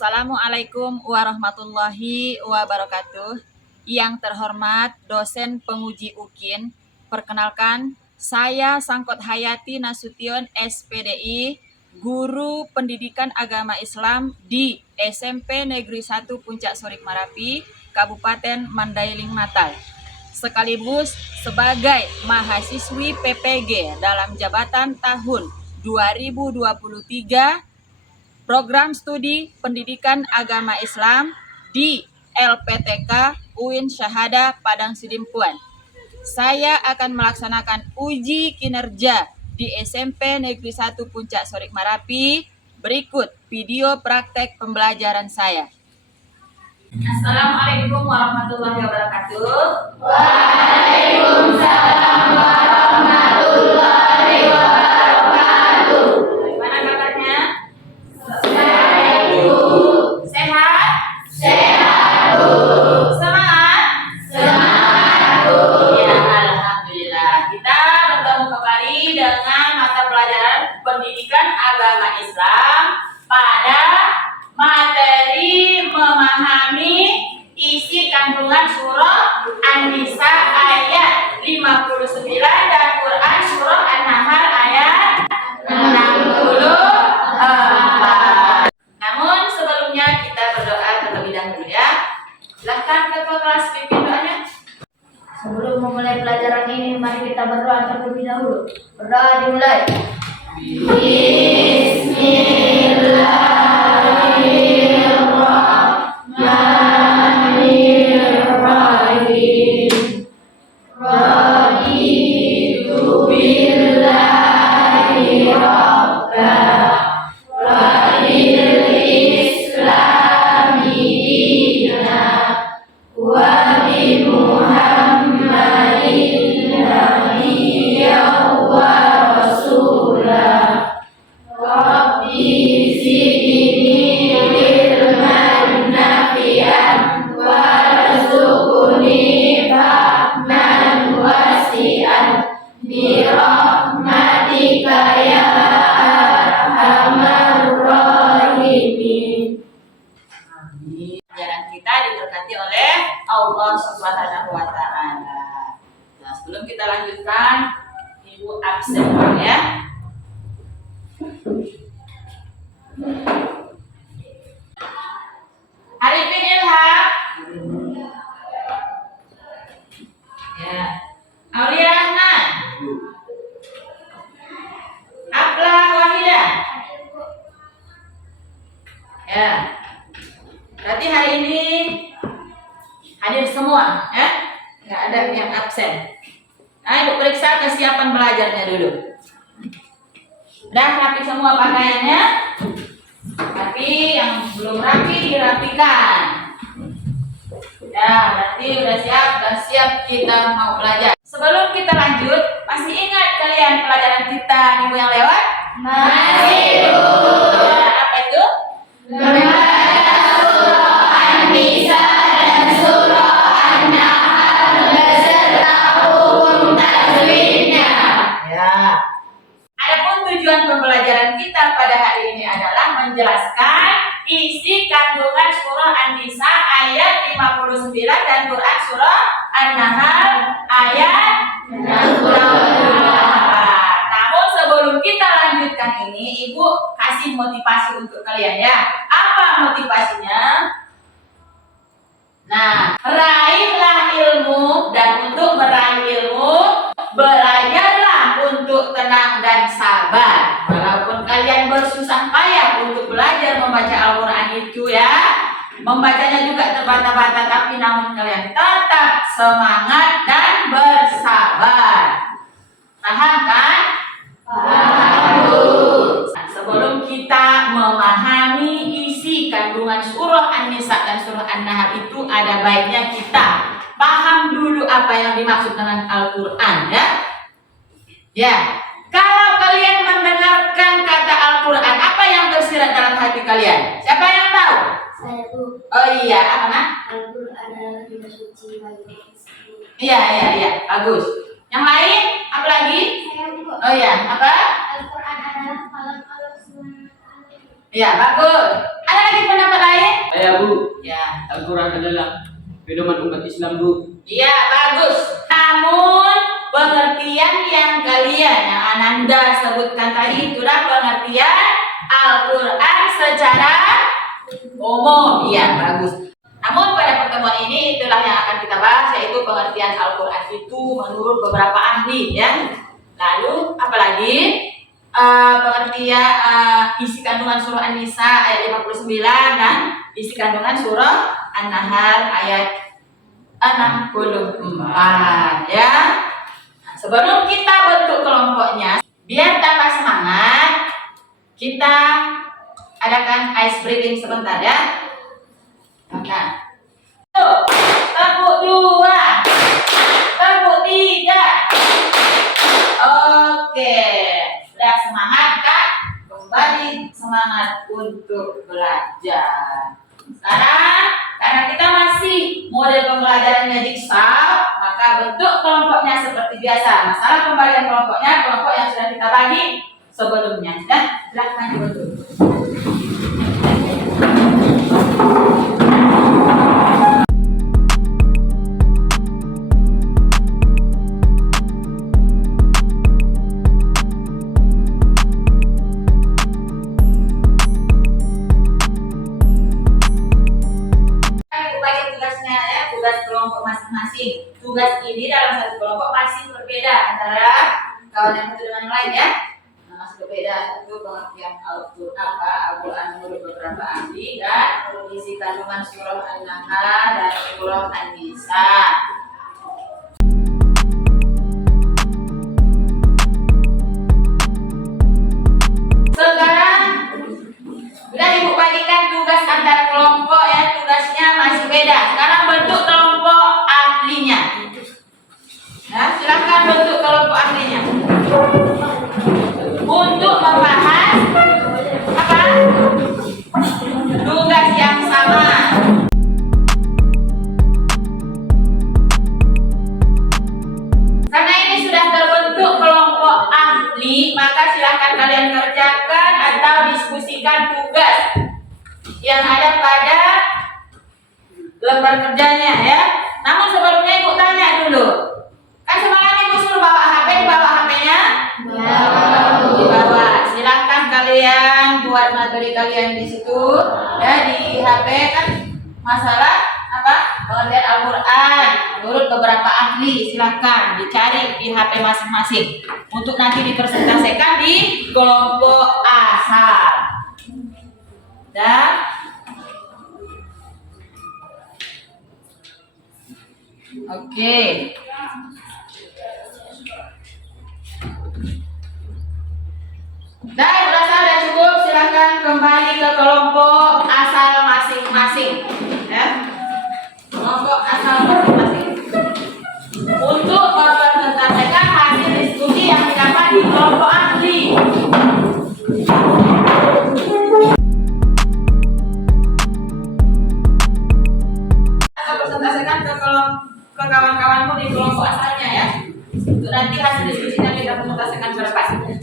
Assalamualaikum warahmatullahi wabarakatuh. Yang terhormat dosen penguji UKIN, perkenalkan saya Sangkot Hayati Nasution SPDI, guru pendidikan agama Islam di SMP Negeri 1 Puncak Sorik Marapi, Kabupaten Mandailing Natal, sekaligus sebagai mahasiswi PPG dalam jabatan tahun 2023 Program Studi Pendidikan Agama Islam di LPTK UIN Syahada Padang Sidimpuan. Saya akan melaksanakan uji kinerja di SMP Negeri 1 Puncak Sorik Marapi. Berikut video praktek pembelajaran saya. Assalamualaikum warahmatullahi wabarakatuh. Waalaikumsalam warahmatullahi wabarakatuh. Gimana kabarnya? Sehat, Bu. Sehat? Sehat, Bu. Semangat? Semangat, Bu. Ya, alhamdulillah. Kita bertemu kembali dengan mata pelajaran pendidikan agama Islam pada materi memahami isi kandungan surah An-Nisa ayat 59 dan Quran surah An-Nahl ayat 64. Namun sebelumnya kita berdoa terlebih dahulu ya. Silakan ketua kelas pimpin doanya. Sebelum memulai pelajaran ini, mari kita berdoa terlebih dahulu. Berdoa dimulai. Bismillahirrahmanirrahim. Raditu billahi rabba wa bil islami dina wa bi Muhammadin nabiyyan wa rasulah. Rabbi zidni ilman nafi'an warzuqni fahman wasi'an bi rahmatika ya arhamar rahimin. Pelajaran kita diberkati oleh Allah Subhanahu wa taala. Nah, sebelum kita lanjutkan, Ibu absen dulu ya. Arifin Ilham. Ya. Aulia Rahman. Aflah Wahidah. Ya. Berarti hari ini hadir semua, ya? Nggak ada yang absen. Nah, Ibu periksa kesiapan belajarnya dulu. Udah rapi semua pakaiannya? Tapi yang belum rapi dirapikan. Ya, berarti udah siap kita mau belajar. Sebelum kita lanjut, masih ingat kalian pelajaran kita minggu yang lewat? Masih, Bu. Ya, apa itu? Membaca surah An-Nisa dan surah An-Nahl beserta hukum tajwidnya. Ya. Adapun tujuan pembelajaran kita pada hari ini adalah menjelaskan isi kandungan surah An-Nisa ayat 59 dan Quran surah An-Nahl ayat 64. Namun sebelum kita lanjutkan ini, Ibu kasih motivasi untuk kalian ya. Apa motivasinya? Nah, raihlah ilmu, dan untuk meraih ilmu, belajarlah untuk tenang dan sabar. Walaupun kalian bersusah payah untuk belajar membaca Al-Quran itu ya, membacanya juga terbata-bata, tapi namun kalian tetap semangat dan bersabar. Paham kan? Paham, Bu. Nah, sebelum kita memahami isi kandungan surah An-Nisa dan surah An-Nahl itu, ada baiknya kita paham dulu apa yang dimaksud dengan Al-Quran ya. Ya, kalau kalian mendengarkan kata Al-Quran, apa yang tersirat dalam hati kalian? Siapa yang tahu? Saya, Bu. Oh iya, apa nak? Al-Quran adalah kitab suci bagi Iya, bagus. Yang lain, apa lagi? saya, Bu. Oh iya, apa? Al-Quran adalah kalam Allah SWT. Iya, bagus. Ada lagi pendapat lain? Saya Bu, Ya. Al-Quran adalah pedoman umat Islam Bu. Iya, bagus. Namun pengertian yang kalian, yang Ananda sebutkan tadi itulah pengertian Al-Quran secara umum. Iya, bagus. Namun pada pertemuan ini itulah yang akan kita bahas, yaitu pengertian Al-Quran itu menurut beberapa ahli, ya. Lalu apalagi pengertian isi kandungan surah An-Nisa ayat 59 dan isi kandungan surah An-Nahl ayat 64, ya. Nah, sebelum kita bentuk kelompoknya, biar tambah semangat, kita adakan ice breaking sebentar, ya. Nah, tepuk 2, tepuk 3. Oke, sudah semangat kan? Kembali semangat untuk belajar. Sekarang, karena kita masih model pembelajarannya jigsaw, maka bentuk kelompoknya seperti biasa. Masalah pembagian kelompoknya, kelompok yang sudah kita bagi sebelumnya. Dan silakan dibentuk. Kelompok masing-masing. Tugas ini dalam satu kelompok masih berbeda antara kawan yang satu dengan yang lain, ya. Masih berbeda. Satu pengertian Al-Quran menurut beberapa ahli dan isi kandungan surah An-Nahl dan surah An-Nisa. Sekarang sudah ibu bagikan tugas antar kelompok, ya. Tugasnya masih beda. Sekarang bentuk kelompok ahlinya. Nah, silakan bentuk kelompok ahlinya. Untuk membahas apa? Tugas yang sama. Karena ini sudah terbentuk kelompok ahli, maka silakan kalian kerjakan atau diskusikan tugas yang ada pada lembar kerjanya, ya. Namun sebelumnya ibu tanya dulu. Kan semalam ibu suruh bawa HP, dibawa HP-nya? Dibawa. Silahkan kalian buat materi kalian di situ, ya, di HP kan masalah apa? Pengertian Al-Quran menurut beberapa ahli. Silahkan dicari di HP masing-masing untuk nanti dipresentasikan di kelompok asal. Dan oke. Dan sudah cukup, silakan kembali ke kelompok asal masing-masing, ya. Kelompok asal masing-masing. Untuk mempresentasikan hasil diskusi yang didapat di kelompok ahli. Presentasikan ke kawan-kawanmu di kelompok asalnya, ya. Untuk nanti hasil diskusinya kita presentasikan pada pastinya.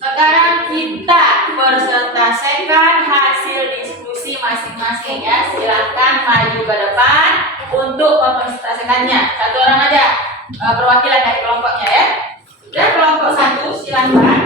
Sekarang kita presentasikan hasil diskusi masing-masing, ya. Silakan maju ke depan untuk mempresentasikannya. Satu orang aja perwakilan dari kelompoknya, ya. Dan kelompok 1 silakan.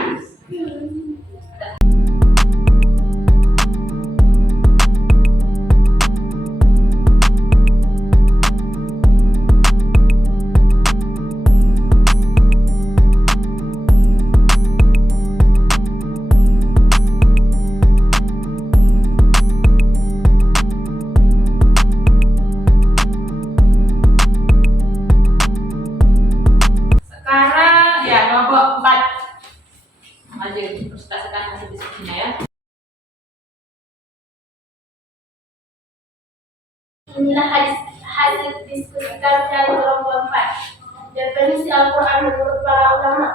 Presentasikan hasil diskusinya, ya. Inilah hasil diskusi kami dari kelompok 4. Definisi Al-Quran menurut para ulama.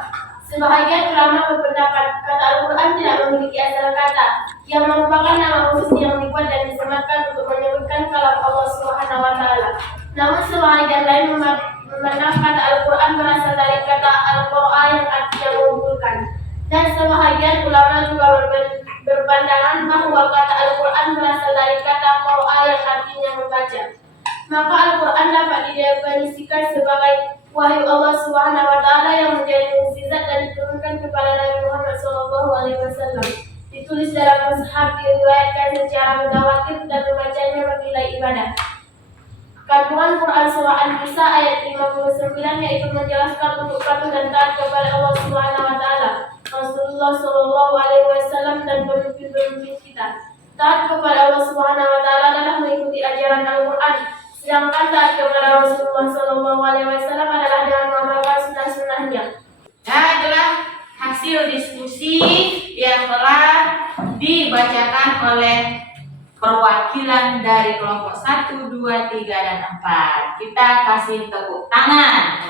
Sebahagian ulama berpendapat kata Al-Quran tidak memiliki asal kata, yang merupakan nama khusus yang dibuat dan disematkan untuk menyebutkan kalam Allah Subhanahu wa Ta'ala. Namun sebahagian lain memandang kata Al-Quran berasal dari kata Al-Qur'an yang artinya mengumpulkan. Dan sebahagian ulama juga berpandangan bahwa kata Al-Quran berasal dari kata qara'a yang artinya membaca. Maka Al-Quran dapat didefinisikan sebagai wahyu Allah Subhanahu wa taala yang menjadi mukjizat dan diturunkan kepada Nabi Muhammad SAW. Ditulis dalam mushaf, diriwayatkan secara mutawatir dan membacanya bernilai ibadah. Kandungan Quran surah An-Nisa ayat 59 yaitu menjelaskan untuk patuh dan taat kepada Allah Subhanahu wa taala, Rasulullah sallallahu alaihi wasallam dan pemimpin-pemimpin kita. Taat kepada Allah Subhanahu wa taala adalah mengikuti ajaran Al-Qur'an, sedangkan taat kepada Rasulullah sallallahu alaihi wasallam adalah dengan mengamalkan sunnah-sunnahnya. Nah, itulah hasil diskusi yang telah dibacakan oleh perwakilan dari kelompok 1, 2, 3, dan 4. Kita kasih tepuk tangan.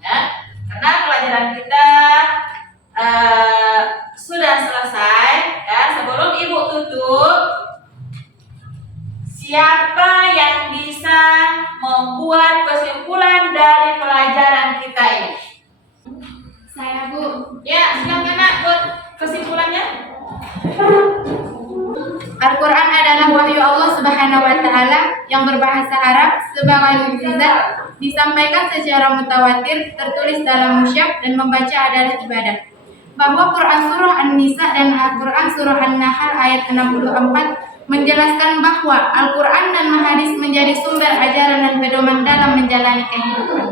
Ya, karena pelajaran kita sudah selesai. Ya, sebelum Ibu tutup, siapa yang bisa membuat kesimpulan dari pelajaran kita ini? Saya, Bu. Ya, silakan Nak buat kesimpulannya. Al-Quran adalah wahyu Allah Subhanahu wa taala yang berbahasa Arab sebagai mukjizat, disampaikan secara mutawatir, tertulis dalam mushaf dan membaca adalah ibadah. Bahwa Quran surah An-Nisa dan Al-Quran surah An-Nahl ayat 64 menjelaskan bahwa Al-Quran dan hadis menjadi sumber ajaran dan pedoman dalam menjalani kehidupan.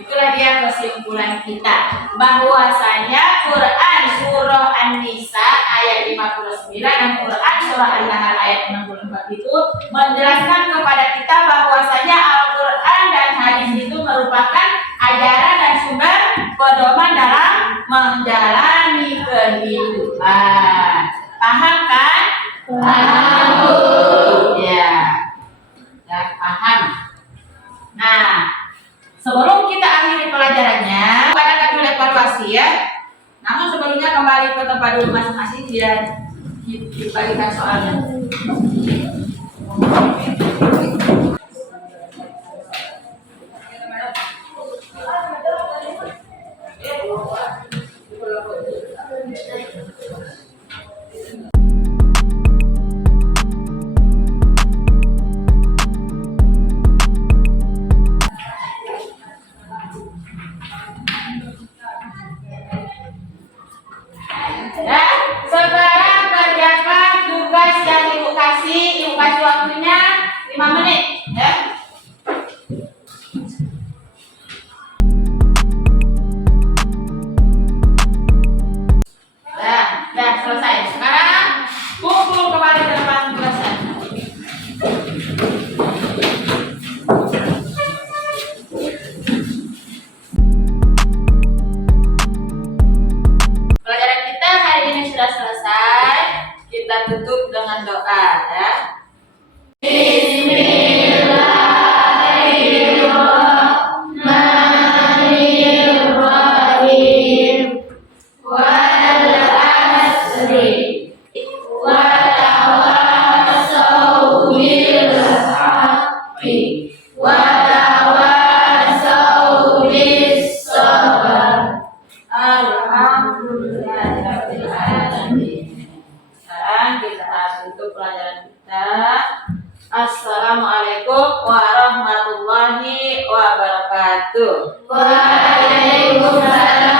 Itulah dia kesimpulan kita, bahwasanya Quran surah An-Nisa ayat 59 dan Quran surah An-Nahl ayat 64 itu menjelaskan kepada kita bahwasanya Al-Quran dan hadis itu merupakan ajaran dan sumber pedoman dalam menjalani kehidupan. Paham kan? Paham. Ya, paham. Nah, sebelum kita akhiri pelajarannya, kita akan dulu evaluasi ya. Namun sebelumnya kembali ke tempat dulu masing-masing biar dibagikan soalnya. Ya, sekarang kerjakan tugas yang Ibu kasih. Ibu kasih waktunya 5 menit ya. Dah selesai. Sekarang kumpul kembali ke depan kelasnya. Pelajaran kita hari ini sudah selesai. Kita tutup dengan doa ya. Bismillahirrahmanirrahim. Wal asri wa tawassaw bil haqqi wa tawassaw bis sabr. Alhamdulillahirabbil alamin. Sekarang kita tutup pelajaran kita. Assalamualaikum warahmatullahi wabarakatuh. Waalaikumsalam